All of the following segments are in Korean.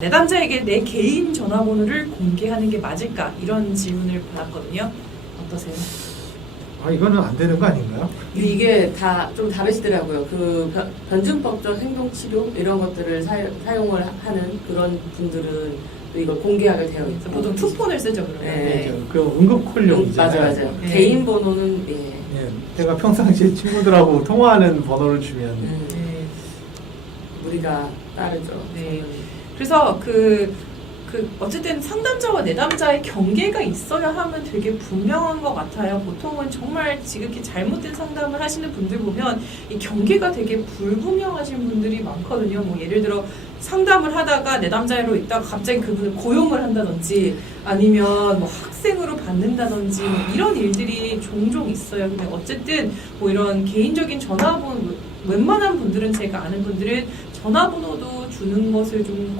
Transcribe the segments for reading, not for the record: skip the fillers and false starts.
내담자에게 내 개인 전화번호를 공개하는 게 맞을까? 이런 질문을 받았거든요. 어떠세요? 이거는 안 되는 거 아닌가요? 이게 다 좀 다르시더라고요. 그 변증법적 행동치료 이런 것들을 사용을 하는 그런 분들은 또 이걸 공개하게 되어 있고 보통 투폰을 쓰죠, 그러면. 네. 그 응급콜용이잖아요. 맞아요. 네. 개인 번호는 제가 평상시에 친구들하고 통화하는 번호를 주면 네. 우리가 따르죠. 네. 그래서 어쨌든 상담자와 내담자의 경계가 있어야 하면 되게 분명한 것 같아요. 보통은 정말 지극히 잘못된 상담을 하시는 분들 보면 이 경계가 되게 불분명하신 분들이 많거든요. 뭐 예를 들어 상담을 하다가 내담자로 있다가 갑자기 그분을 고용을 한다든지 아니면 뭐 학생으로 받는다든지 뭐 이런 일들이 종종 있어요. 근데 어쨌든 뭐 이런 개인적인 전화번호 웬만한 분들은 제가 아는 분들은 전화번호도 주는 것을 좀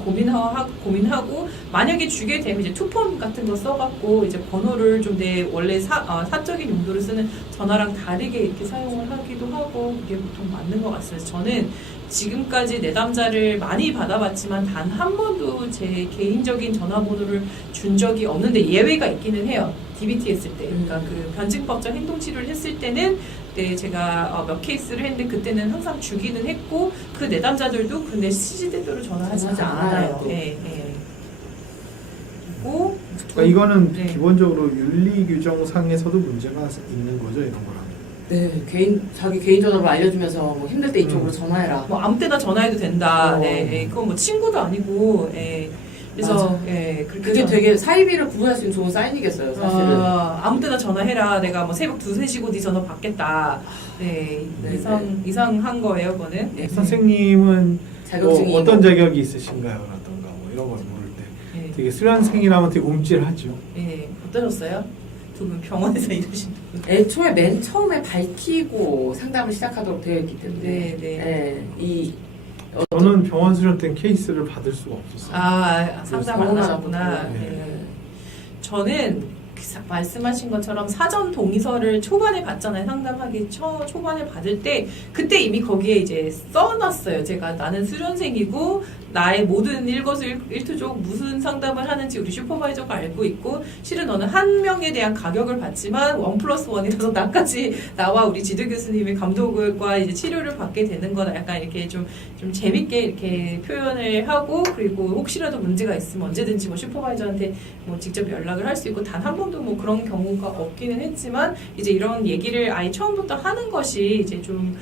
고민하고 만약에 주게 되면 이제 투폰 같은 거 써갖고 이제 번호를 좀 내 원래 사적인 용도로 쓰는 전화랑 다르게 이렇게 사용을 하기도 하고 그게 보통 맞는 것 같습니다. 저는 지금까지 내담자를 많이 받아봤지만 단 한 번도 제 개인적인 전화번호를 준 적이 없는데 예외가 있기는 해요. DBT 했을 때, 그러니까 그 변증법적 행동치료를 했을 때는 네, 제가 몇 케이스를 했는데 그때는 항상 주기는 했고 그 내담자들도 근데 시시때때로 전화하지 않아요. 네, 네. 그리고 그러니까 이거는 네. 기본적으로 윤리 규정상에서도 문제가 있는 거죠, 이런 거랑. 네, 자기 개인 전화로 알려주면서 뭐 힘들 때 이쪽으로 전화해라. 뭐 아무 때나 전화해도 된다. 네. 네, 그건 뭐 친구도 아니고. 네. 그래서 그게 되게 사이비를 구분할 수 있는 좋은 사인이겠어요, 사실은. 아무 때나 전화해라. 내가 뭐 새벽 2, 3시고 네 전화 받겠다. 네, 이상한 거예요, 그거는. 네. 선생님은 자격증이 뭐 어떤 자격이 있으신가요? 라던가 뭐 이런 걸 물을 때 네. 되게 수련생이라면 되게 움찔하죠. 네, 어떠셨어요? 두 분 병원에서 일하신 분. 애초에 맨 처음에 밝히고 상담을 시작하도록 되어 있기 때문에 저는 병원 수련 때 케이스를 받을 수가 없었어요. 상담 안 하셨구나. 네. 네. 저는 말씀하신 것처럼 사전 동의서를 초반에 받잖아요. 상담하기 초반에 받을 때 그때 이미 거기에 이제 써놨어요. 제가 나는 수련생이고 나의 모든 일거수일투족 무슨 상담을 하는지 우리 슈퍼바이저가 알고 있고 실은 너는 한 명에 대한 가격을 받지만 1+1이라서 나까지 나와 우리 지도 교수님의 감독과 이제 치료를 받게 되는 거다. 약간 이렇게 좀 재밌게 이렇게 표현을 하고 그리고 혹시라도 문제가 있으면 언제든지 뭐 슈퍼바이저한테 뭐 직접 연락을 할 수 있고 단 한 번도 뭐 그런 경우가 없기는 했지만 이제 이런 얘기를 아예 처음부터 하는 것이 이제 좀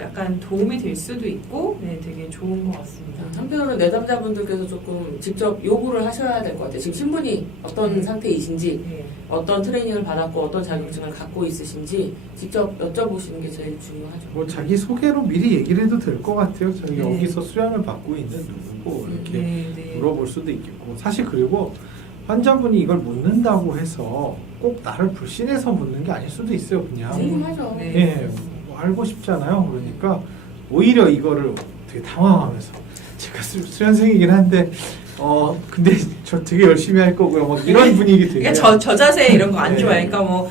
약간 도움이 될 수도 있고 네, 되게 좋은 것 같습니다. 한편으로는 내담자분들께서 조금 직접 요구를 하셔야 될 것 같아요. 지금 신분이 어떤 상태이신지 네. 어떤 트레이닝을 받았고 어떤 자격증을 갖고 있으신지 직접 여쭤보시는 게 제일 중요하죠. 뭐 자기 소개로 미리 얘기를 해도 될 것 같아요. 자기 네. 여기서 수련을 받고 있는 누구고 이렇게 네. 물어볼 수도 있겠고 사실 그리고 환자분이 이걸 묻는다고 해서 꼭 나를 불신해서 묻는 게 아닐 수도 있어요. 그냥 궁금하죠. 네. 예, 뭐 알고 싶잖아요. 그러니까 오히려 이거를 되게 당황하면서 제가 수련생이긴 한데 근데 저 되게 열심히 할 거고요. 막 이런 분위기 되게. 그러니까 저 자세 이런 거 안 네. 좋아해. 그러니까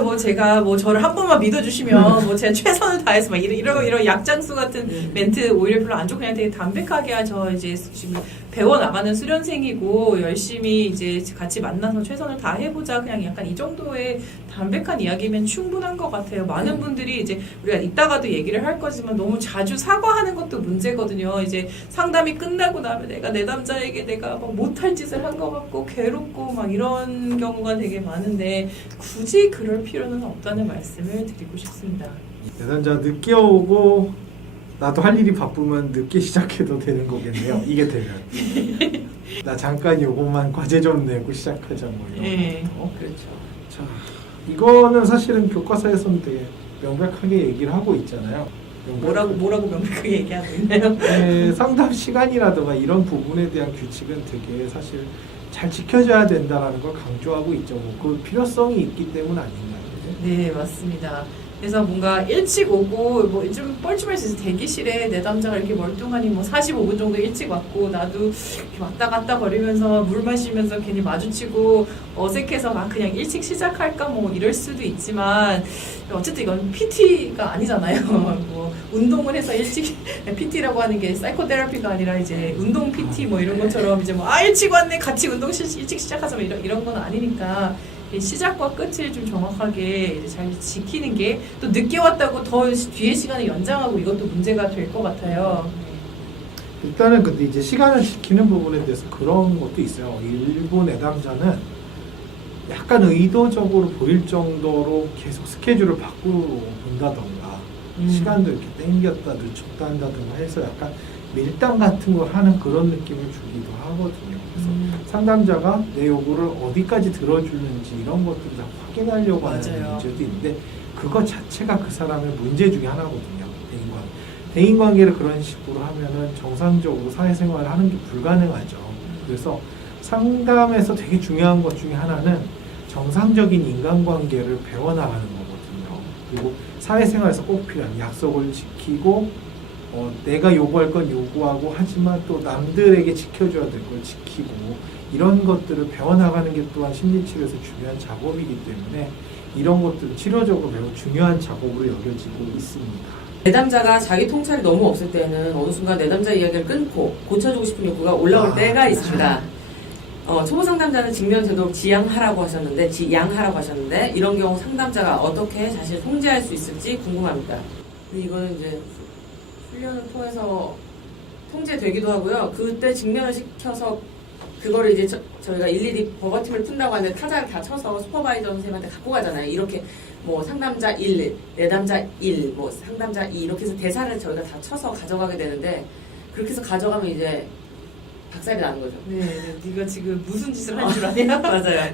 뭐 제가 뭐 저를 한 번만 믿어주시면 뭐 제가 최선을 다해서 막 이런 약장수 같은 멘트 오히려 별로 안 좋고 그냥 되게 담백하게 저 이제 지금 배워 나가는 수련생이고 열심히 이제 같이 만나서 최선을 다해보자. 그냥 약간 이 정도의 담백한 이야기면 충분한 것 같아요. 많은 분들이 이제 우리가 이따가도 얘기를 할 거지만 너무 자주 사과하는 것도 문제거든요. 이제 상담이 끝나고 나면 내가 내담자에게 내가 막 못할 짓을 한 것 같고 괴롭고 막 이런 경우가 되게 많은데 굳이 그럴 필요는 없다는 말씀을 드리고 싶습니다. 내담자 늦게 오고 나도 할 일이 바쁘면 늦게 시작해도 되는 거겠네요. 이게 되면 나 잠깐 요것만 과제 좀 내고 시작하자 뭐 이런 네. 것도. 그렇죠. 자, 이거는 사실은 교과서에서는 되게 명백하게 얘기를 하고 있잖아요. 뭐라고 명백하게 얘기하고 있나요? 네, 상담 시간이라든가 이런 부분에 대한 규칙은 되게 사실 잘 지켜져야 된다라는 걸 강조하고 있죠. 뭐 그 필요성이 있기 때문 아닌가요? 네, 맞습니다. 그래서 뭔가 일찍 오고 뭐 좀 뻘쭘할 수 있어. 대기실에 내담자가 이렇게 멀뚱하니 뭐 45분 정도 일찍 왔고 나도 이렇게 왔다 갔다 거리면서 물 마시면서 괜히 마주치고 어색해서 그냥 일찍 시작할까 뭐 이럴 수도 있지만 어쨌든 이건 PT가 아니잖아요. 뭐 운동을 해서 일찍 PT라고 하는 게 사이코테라피가 아니라 이제 운동 PT 뭐 이런 것처럼 이제 뭐 일찍 왔네 같이 운동 일찍 시작하자 뭐 이런 건 아니니까 시작과 끝을 좀 정확하게 이제 잘 지키는 게 또 늦게 왔다고 더 뒤에 시간을 연장하고 이것도 문제가 될 것 같아요. 일단은 근데 이제 시간을 지키는 부분에 대해서 그런 것도 있어요. 일부 내담자는 약간 의도적으로 보일 정도로 계속 스케줄을 바꾼다던가 시간도 이렇게 땡겼다 늦췄다 한다던가 해서 약간 밀당 같은 걸 하는 그런 느낌을 주기도 하거든요. 그래서 상담자가 내 요구를 어디까지 들어주는지 이런 것들을 다 확인하려고 하는 맞아요. 문제도 있는데 그것 자체가 그 사람의 문제 중에 하나거든요. 대인관계를 그런 식으로 하면은 정상적으로 사회생활을 하는 게 불가능하죠. 그래서 상담에서 되게 중요한 것 중에 하나는 정상적인 인간관계를 배워나가는 거거든요. 그리고 사회생활에서 꼭 필요한 약속을 지키고 내가 요구할 건 요구하고 하지만 또 남들에게 지켜줘야 될 걸 지키고 이런 것들을 배워나가는 게 또한 심리치료에서 중요한 작업이기 때문에 이런 것들은 치료적으로 매우 중요한 작업으로 여겨지고 있습니다. 내담자가 자기 통찰이 너무 없을 때는 어느 순간 내담자 이야기를 끊고 고쳐주고 싶은 욕구가 올라올 때가 있습니다. 초보 상담자는 직면 되도록 지양하라고 하셨는데 이런 경우 상담자가 어떻게 자신을 통제할 수 있을지 궁금합니다. 근데 이거는 이제 훈련을 통해서 통제되기도 하고요. 그때 직면을 시켜서 그거를 이제 저희가 일일이 버거팀을 푼다고 하는데 타자를 다 쳐서 슈퍼바이저 선생님한테 갖고 가잖아요. 이렇게 뭐 상담자 1, 내담자 1, 뭐 상담자 2 이렇게 해서 대사를 저희가 다 쳐서 가져가게 되는데 그렇게 해서 가져가면 이제 박살이 나는 거죠. 네, 네가 지금 무슨 짓을 한 줄 아냐? 맞아요.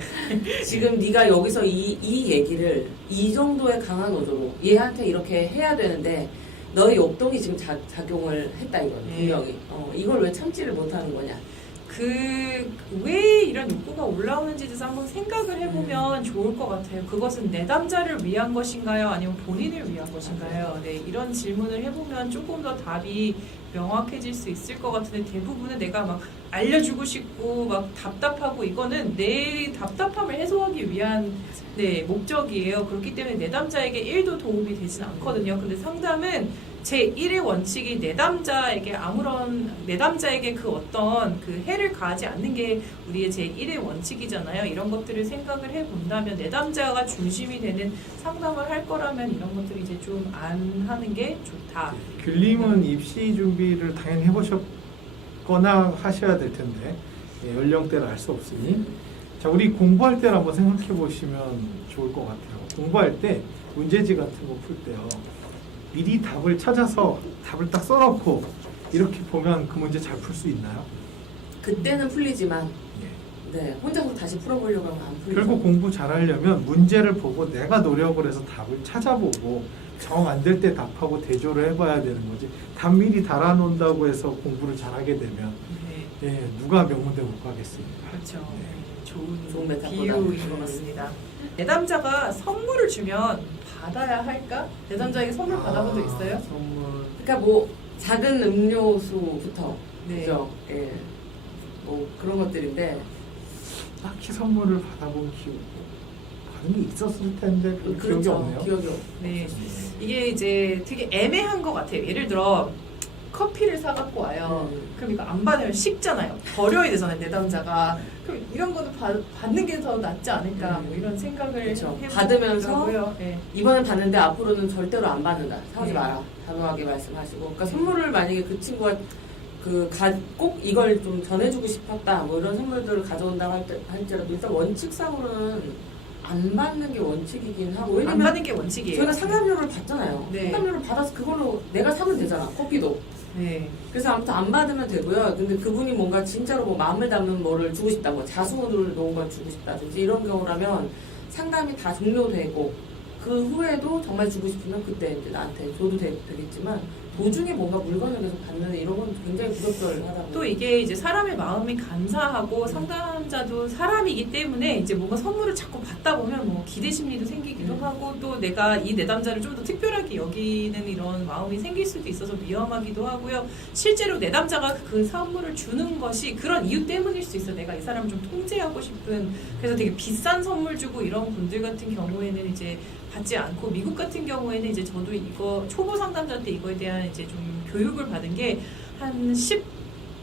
지금 네가 여기서 이 얘기를 이 정도의 강한 어조로 얘한테 이렇게 해야 되는데 너의 욕동이 지금 작용을 했다 이거는 분명히. 이걸 왜 참지를 못하는 거냐? 왜 이런 욕구가 올라오는지에 대해서 한번 생각을 해보면 좋을 것 같아요. 그것은 내담자를 위한 것인가요? 아니면 본인을 위한 것인가요? 네, 이런 질문을 해보면 조금 더 답이 명확해질 수 있을 것 같은데 대부분은 내가 막 알려주고 싶고 막 답답하고 이거는 내 답답함을 해소하기 위한 목적이에요. 그렇기 때문에 내담자에게 1도 도움이 되진 않거든요. 근데 상담은 제1의 원칙이 내담자에게 그 어떤 그 해를 가하지 않는 게 우리의 제1의 원칙이잖아요. 이런 것들을 생각을 해본다면 내담자가 중심이 되는 상담을 할 거라면 이런 것들을 이제 좀 안 하는 게 좋다. 귤님은 입시 준비를 당연히 해보셨거나 하셔야 될 텐데 연령대를 알 수 없으니 자 우리 공부할 때를 한번 생각해 보시면 좋을 것 같아요. 공부할 때 문제지 같은 거 풀 때요. 미리 답을 찾아서 답을 딱 써놓고 이렇게 보면 그 문제 잘 풀 수 있나요? 그때는 풀리지만 네, 혼자서 다시 풀어보려고 하면 안 풀리죠. 결국 공부 잘하려면 문제를 보고 내가 노력을 해서 답을 찾아보고 정 안 될 때 답하고 대조를 해봐야 되는 거지. 답 미리 달아놓는다고 해서 공부를 잘하게 되면 누가 명문대 못 가겠습니까? 그렇죠. 네. 좋은 비유인 것 같습니다. 내담자가 선물을 주면 받아야 할까? 내담자에게 선물 받아본 적 있어요? 선물. 그러니까 뭐 작은 음료수부터 네. 그죠? 예. 뭐 그런 것들인데 딱히 선물을 받아본 기억 받은 게 있었을 텐데 별 기억이 없네요. 기억이 네. 이게 이제 되게 애매한 것 같아요. 예를 들어 커피를 사갖고 와요. 그럼 이거 안 받으면 식잖아요. 버려야 되잖아요. 내담자가. 그럼 이런 거는 받는 게 더 낫지 않을까 뭐 이런 생각을 그렇죠. 해보고요. 받으면서 네. 이번엔 받는데 앞으로는 절대로 안 받는다. 사오지 네. 마라. 단호하게 말씀하시고. 그러니까 선물을 만약에 그 친구가 꼭 이걸 좀 전해주고 싶었다. 뭐 이런 선물들을 가져온다고 할지라도 일단 원칙상으로는 안 받는 게 원칙이긴 하고. 안 왜냐면 받는 게 원칙이에요. 저희가 상담료를 받잖아요. 네. 상담료를 받아서 그걸로 내가 사면 되잖아. 커피도. 네. 그래서 아무튼 안 받으면 되고요. 근데 그분이 뭔가 진짜로 뭐 마음을 담는 뭐를 주고 싶다, 뭐 자수를 놓은 걸 주고 싶다든지 이런 경우라면 상담이 다 종료되고 그 후에도 정말 주고 싶으면 그때 이제 나한테 줘도 되겠지만 도중에 뭔가 물건을 계속 받는 이런 건 굉장히 부적절하다고. 또 이게 이제 사람의 마음이 감사하고 상담자도 사람이기 때문에 이제 뭔가 선물을 자꾸 받다 보면 뭐 기대 심리도 생기기도 하고 또 내가 이 내담자를 좀 더 특별하게 여기는 이런 마음이 생길 수도 있어서 위험하기도 하고요. 실제로 내담자가 그 선물을 주는 것이 그런 이유 때문일 수 있어. 내가 이 사람을 좀 통제하고 싶은. 그래서 되게 비싼 선물 주고 이런 분들 같은 경우에는 이제 받지 않고, 미국 같은 경우에는 이제 저도 이거 초보 상담자한테 이거에 대한 이제 좀 교육을 받은 게 한 10불,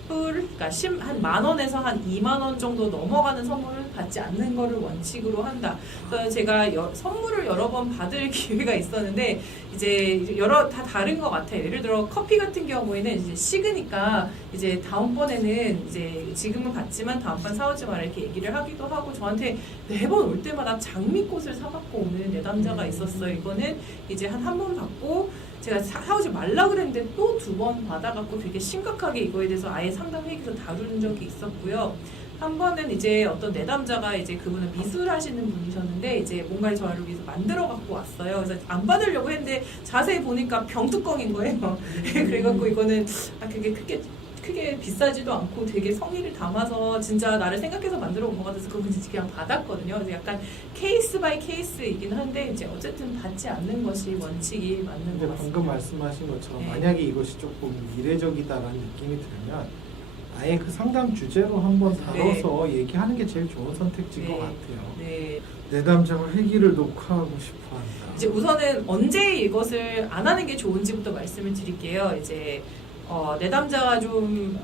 그러니까 한 10,000원에서 한 20,000원 정도 넘어가는 선물을 받지 않는 거를 원칙으로 한다. 그래서 제가 선물을 여러 번 받을 기회가 있었는데 이제 다 다른 것 같아요. 예를 들어 커피 같은 경우에는 이제 식으니까 이제 다음번에는 이제 지금은 받지만 다음번 사오지 마라 이렇게 얘기를 하기도 하고, 저한테 매번 올 때마다 장미꽃을 사갖고 오는 내담자가 있었어요. 이거는 이제 한 번 받고 제가 사오지 말라 그랬는데 또 2번 받아갖고 되게 심각하게 이거에 대해서 아예 상담회의에서 다룬 적이 있었고요. 한 번은 이제 어떤 내담자가 이제 그분은 미술 하시는 분이셨는데 이제 뭔가를 저를 위해서 만들어 갖고 왔어요. 그래서 안 받으려고 했는데 자세히 보니까 병뚜껑인 거예요. 그래갖고 이거는 그게 크게 비싸지도 않고 되게 성의를 담아서 진짜 나를 생각해서 만들어 온 것 같아서 그건 진짜 그냥 받았거든요. 그래서 약간 케이스 바이 케이스이긴 한데 이제 어쨌든 받지 않는 것이 원칙이 맞는 근데 것 같습니다. 방금 말씀하신 것처럼 네. 만약에 이것이 조금 이례적이다라는 느낌이 들면 아예 그 상담 주제로 한번 다뤄서 얘기하는 게 제일 좋은 선택지인 것 같아요. 네. 내담자가 회기를 녹화하고 싶어한다. 이제 우선은 언제 이것을 안 하는 게 좋은지부터 말씀을 드릴게요. 이제 내담자가 좀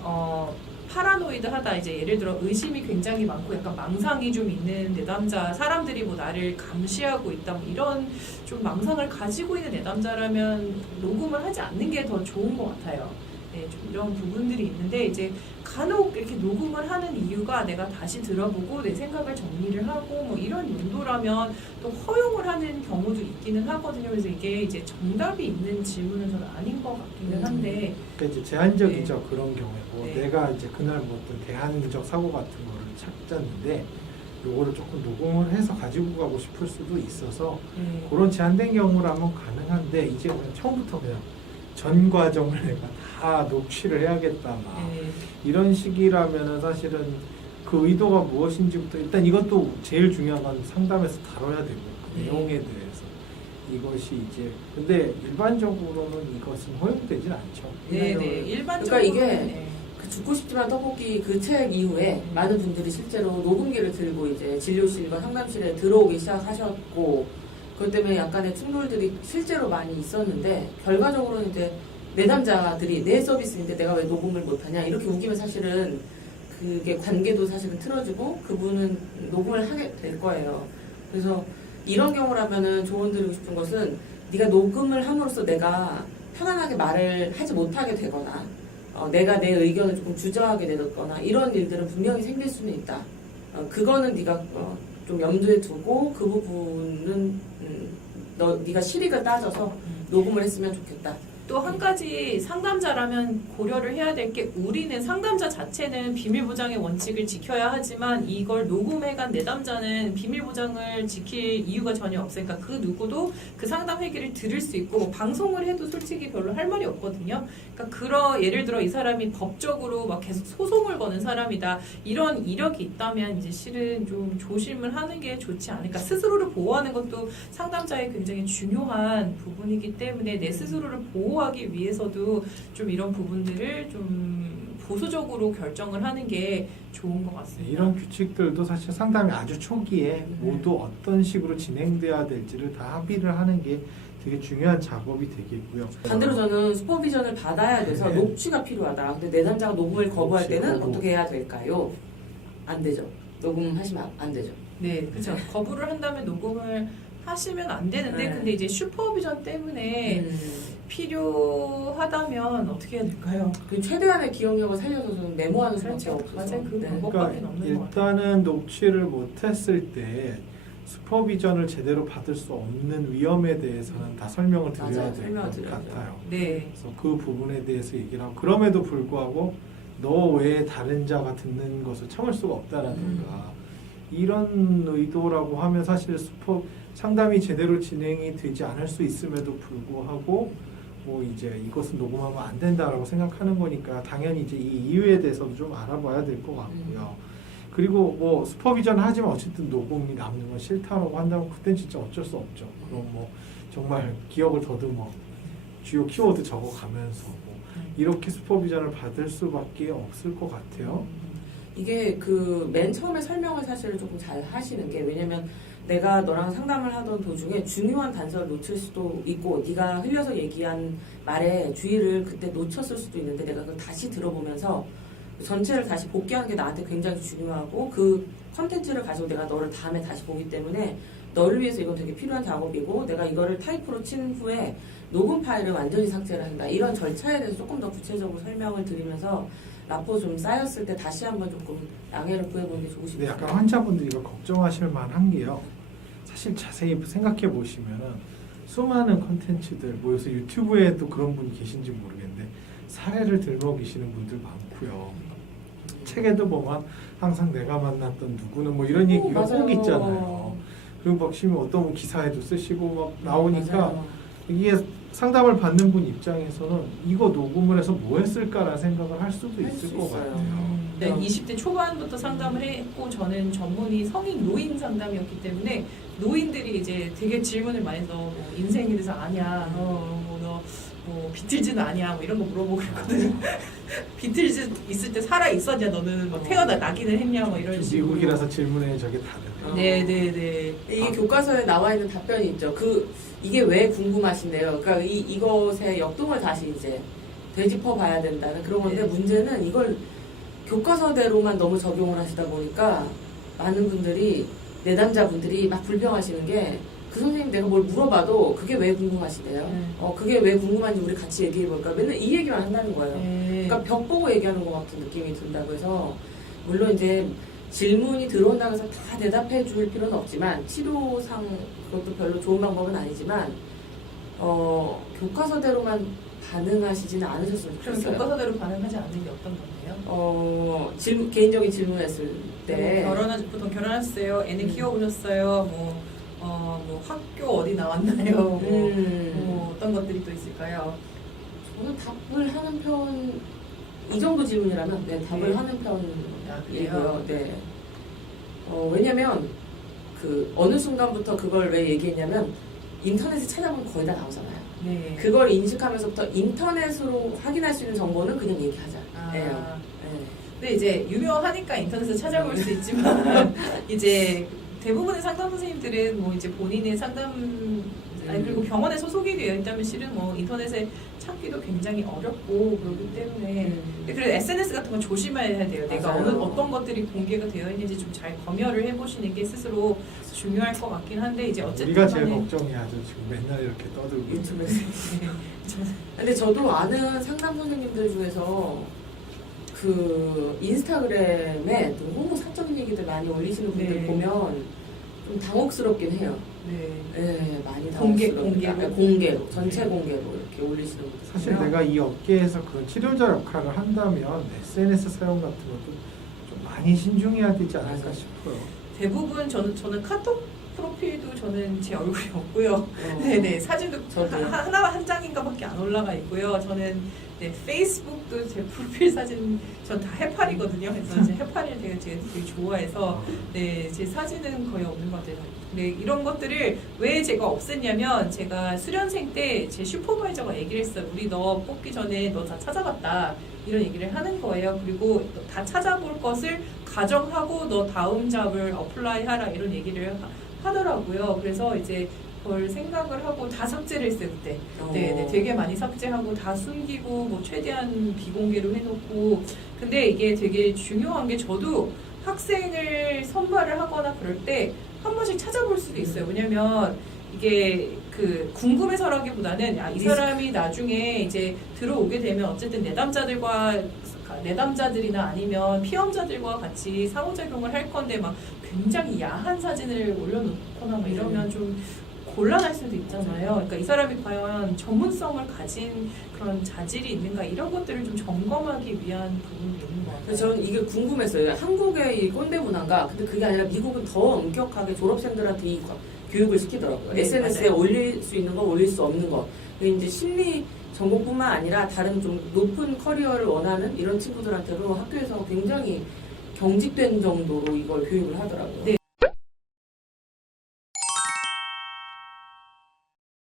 파라노이드하다. 이제 예를 들어 의심이 굉장히 많고 약간 망상이 좀 있는 내담자, 사람들이 뭐 나를 감시하고 있다, 뭐 이런 좀 망상을 가지고 있는 내담자라면 녹음을 하지 않는 게 더 좋은 것 같아요. 네, 좀 이런 부분들이 있는데 이제 간혹 이렇게 녹음을 하는 이유가 내가 다시 들어보고 내 생각을 정리를 하고 뭐 이런 용도라면 또 허용을 하는 경우도 있기는 하거든요. 그래서 이게 이제 정답이 있는 질문은 저는 아닌 것 같기는 한데. 그러니까 이제 제한적이죠. 그런 경우에 네. 내가 이제 그날 뭐 어떤 대안적 사고 같은 거를 찾았는데 요거를 조금 녹음을 해서 가지고 가고 싶을 수도 있어서 네. 그런 제한된 경우라면 가능한데 이제 그냥 처음부터 그냥 전 과정을 내가 다 녹취를 해야겠다 막 네. 이런 식이라면은 사실은 그 의도가 무엇인지부터 일단 이것도 제일 중요한 건 상담에서 다뤄야 되고 그 네. 내용에 대해서 이것이 이제 근데 일반적으로는 이것은 허용되진 않죠. 네, 네. 일반적으로. 그러니까 이게 그 죽고 싶지만 떡볶이 그 책 이후에 많은 분들이 실제로 녹음기를 들고 이제 진료실과 상담실에 들어오기 시작하셨고, 그것 때문에 약간의 충돌들이 실제로 많이 있었는데, 결과적으로는 이제 내담자들이 내 서비스인데 내가 왜 녹음을 못하냐 이렇게 우기면 사실은 그게 관계도 사실은 틀어지고 그분은 녹음을 하게 될 거예요. 그래서 이런 경우라면은 조언드리고 싶은 것은 네가 녹음을 함으로써 내가 편안하게 말을 하지 못하게 되거나 내가 내 의견을 조금 주저하게 되거나 이런 일들은 분명히 생길 수는 있다. 그거는 네가 좀 염두에 두고 그 부분은 네가 실익을 따져서 녹음을 했으면 좋겠다. 또 한 가지 상담자라면 고려를 해야 될 게, 우리는 상담자 자체는 비밀보장의 원칙을 지켜야 하지만 이걸 녹음해간 내담자는 비밀보장을 지킬 이유가 전혀 없으니까 그 누구도 그 상담 회기를 들을 수 있고 뭐 방송을 해도 솔직히 별로 할 말이 없거든요. 그러니까 예를 들어 이 사람이 법적으로 막 계속 소송을 거는 사람이다, 이런 이력이 있다면 이제 실은 좀 조심을 하는 게 좋지 않을까. 스스로를 보호하는 것도 상담자의 굉장히 중요한 부분이기 때문에 내 스스로를 보호하기 위해서도 좀 이런 부분들을 좀 보수적으로 결정을 하는 게 좋은 것 같습니다. 이런 규칙들도 사실 상담이 아주 초기에 모두 어떤 식으로 진행돼야 될지를 다 합의를 하는 게 되게 중요한 작업이 되겠고요. 반대로 저는 슈퍼비전을 받아야 돼서 네. 녹취가 필요하다. 근데 내담자가 녹음을 거부할 녹취 때는 거부. 어떻게 해야 될까요? 안 되죠. 녹음하시면 안 되죠. 네, 그렇죠. 거부를 한다면 녹음을 하시면 안 되는데, 네. 근데 이제 슈퍼비전 때문에 필요하다면 어떻게 해야 될까요? 그 최대한의 기억력을 살려서 좀 메모하는 수밖에 그렇죠. 없어서. 맞아요. 그 네. 방법밖에 그러니까 없는 것 같아요. 일단은 녹취를 못했을 때 슈퍼비전을 제대로 받을 수 없는 위험에 대해서는 다 설명을 드려야 맞아요. 될 설명을 것 드려야죠. 같아요. 네. 그래서 그 부분에 대해서 얘기를 하고, 그럼에도 불구하고 너 외에 다른 자가 듣는 것을 참을 수가 없다라든가 이런 의도라고 하면 사실 상담이 제대로 진행이 되지 않을 수 있음에도 불구하고 뭐 이제 이것은 녹음하면 안 된다라고 생각하는 거니까 당연히 이제 이 이유에 대해서도 좀 알아봐야 될 것 같고요. 그리고 뭐 슈퍼비전 하지만 어쨌든 녹음이 남는 건 싫다라고 한다면 그땐 진짜 어쩔 수 없죠. 그럼 뭐 정말 기억을 더듬어 주요 키워드 적어가면서 뭐 이렇게 슈퍼비전을 받을 수밖에 없을 것 같아요. 이게 그 맨 처음에 설명을 사실 조금 잘 하시는 게, 왜냐면 내가 너랑 상담을 하던 도중에 중요한 단서를 놓칠 수도 있고 네가 흘려서 얘기한 말에 주의를 그때 놓쳤을 수도 있는데, 내가 그걸 다시 들어보면서 전체를 다시 복귀하는 게 나한테 굉장히 중요하고, 그 컨텐츠를 가지고 내가 너를 다음에 다시 보기 때문에 너를 위해서 이건 되게 필요한 작업이고, 내가 이거를 타이프로 친 후에 녹음 파일을 완전히 삭제를 한다, 이런 절차에 대해서 조금 더 구체적으로 설명을 드리면서 라포 좀 쌓였을 때 다시 한번 조금 양해를 구해보는 게 좋으실 근데 것 약간 같아요. 환자분들이 이거 걱정하실 만한 게요. 사실 자세히 생각해 보시면은 수많은 컨텐츠들, 뭐 요새 유튜브에도 그런 분이 계신지 모르겠는데 사례를 들먹이시는 분들 많고요. 책에도 보면 항상 내가 만났던 누구는 뭐 이런 얘기가 맞아요. 꼭 있잖아요. 그리고 막 심히 어떤 분 기사에도 쓰시고 막 나오니까 맞아요. 이게 상담을 받는 분 입장에서는 이거 녹음을 해서 뭐 했을까라는 생각을 할 수도 할 있을 수 것 있어요. 같아요. 네, 20대 초반부터 상담을 했고 저는 전문이 성인 노인 상담이었기 때문에 노인들이 이제 되게 질문을 많이 해서 뭐 인생에 대해서 아냐, 너 비틀즈는 아냐, 뭐 이런 거 물어보고 그랬거든요. 비틀즈 있을 때 살아 있었냐, 너는 뭐 태어나 나기는 했냐, 뭐 이런 식으로. 미국이라서 질문에 저게 다르네요. 네네네. 이게 교과서에 나와 있는 답변이 있죠. 이게 왜 궁금하신데요? 그러니까 이것의 역동을 다시 이제 되짚어 봐야 된다는 그런 건데, 네. 문제는 이걸 교과서대로만 너무 적용을 하시다 보니까 많은 분들이, 내담자분들이 막 불평하시는 게, 그 선생님 내가 뭘 물어봐도 그게 왜 궁금하시대요? 그게 왜 궁금한지 우리 같이 얘기해 볼까? 맨날 이 얘기만 한다는 거예요. 그러니까 벽 보고 얘기하는 것 같은 느낌이 든다고 해서, 물론 이제 질문이 들어온다고 해서 다 대답해 줄 필요는 없지만, 치료상 그것도 별로 좋은 방법은 아니지만, 교과서대로만 반응하시지는 않으셨으면 그럼 좋겠어요. 교과서대로 반응하지 않는 게 어떤 건데요? 개인적인 질문했을 때. 보통 결혼하셨어요? 애는 키워보셨어요? 뭐 학교 어디 나왔나요? 뭐 어떤 것들이 또 있을까요? 저는 답을 하는 편, 이 정도 질문이라면 네, 답을 네. 하는 아, 편이고요. 네. 왜냐면 어느 순간부터 그걸 왜 얘기했냐면, 인터넷에 찾아보면 거의 다 나오잖아요. 네. 그걸 인식하면서부터 인터넷으로 확인할 수 있는 정보는 그냥 얘기하자. 아. 네. 근데 이제 유명하니까 인터넷에서 찾아볼 수 있지만 이제 대부분의 상담 선생님들은 뭐 이제 본인의 상담 그리고 병원에 소속이 되어 있다면 실은 뭐 인터넷에 찾기도 굉장히 어렵고 그렇기 때문에 그래서 SNS 같은 건 조심해야 돼요. 내가 맞아요. 어떤 것들이 공개가 되어 있는지 좀 잘 검열을 해보시는 게 스스로 중요할 것 같긴 한데, 이제 어쨌든 우리가 제일 간에 걱정해야죠. 지금 맨날 이렇게 떠들고 유튜브에서. 네. 근데 저도 아는 상담 선생님들 중에서 인스타그램에 좀 홍보 사적인 얘기들 많이 올리시는 분들 네. 보면 좀 당혹스럽긴 해요. 네. 네, 많이 공개로? 공개로, 전체 공개로 이렇게 올리시는 분들. 사실 내가 이 업계에서 그런 치료자 역할을 한다면 SNS 사용 같은 것도 좀 많이 신중해야 되지 않을까 맞아요. 싶어요. 대부분 저는 카톡 프로필도 저는 제 얼굴이 없고요. 네네, 사진도 저도요. 하나 한 장인가밖에 안 올라가 있고요. 저는 네, 페이스북도 제 프로필 사진 전 다 해파리거든요. 그래서 제 해파리를 되게 좋아해서 네, 제 사진은 거의 없는 것 같아요. 네, 이런 것들을 왜 제가 없앴냐면, 제가 수련생 때 제 슈퍼바이저가 얘기를 했어요. 우리 너 뽑기 전에 너 다 찾아봤다, 이런 얘기를 하는 거예요. 그리고 다 찾아볼 것을 가정하고 너 다음 잡을 어플라이 하라, 이런 얘기를 하더라고요. 그래서 이제 그걸 생각을 하고 다 삭제를 했어요, 그때. 네, 되게 많이 삭제하고 다 숨기고 뭐 최대한 비공개로 해놓고. 근데 이게 되게 중요한 게, 저도 학생을 선발을 하거나 그럴 때 한 번씩 찾아볼 수도 있어요. 왜냐면 이게 궁금해서라기보다는 이 사람이 나중에 이제 들어오게 되면 어쨌든 내담자들이나 아니면 피험자들과 같이 상호작용을 할 건데, 막 굉장히 야한 사진을 올려놓거나 막 이러면 좀 곤란할 수도 있잖아요. 그러니까 이 사람이 과연 전문성을 가진 그런 자질이 있는가, 이런 것들을 좀 점검하기 위한 부분도 있는 것 그래서 저는 이게 궁금했어요. 한국의 이 꼰대 문화인가? 근데 그게 아니라 미국은 더 엄격하게 졸업생들한테 이 교육을 시키더라고요. 네, SNS에 맞아요. 올릴 수 있는 거, 올릴 수 없는 거. 근데 이제 심리 전공뿐만 아니라 다른 좀 높은 커리어를 원하는 이런 친구들한테도 학교에서 굉장히 경직된 정도로 이걸 교육을 하더라고요. 네.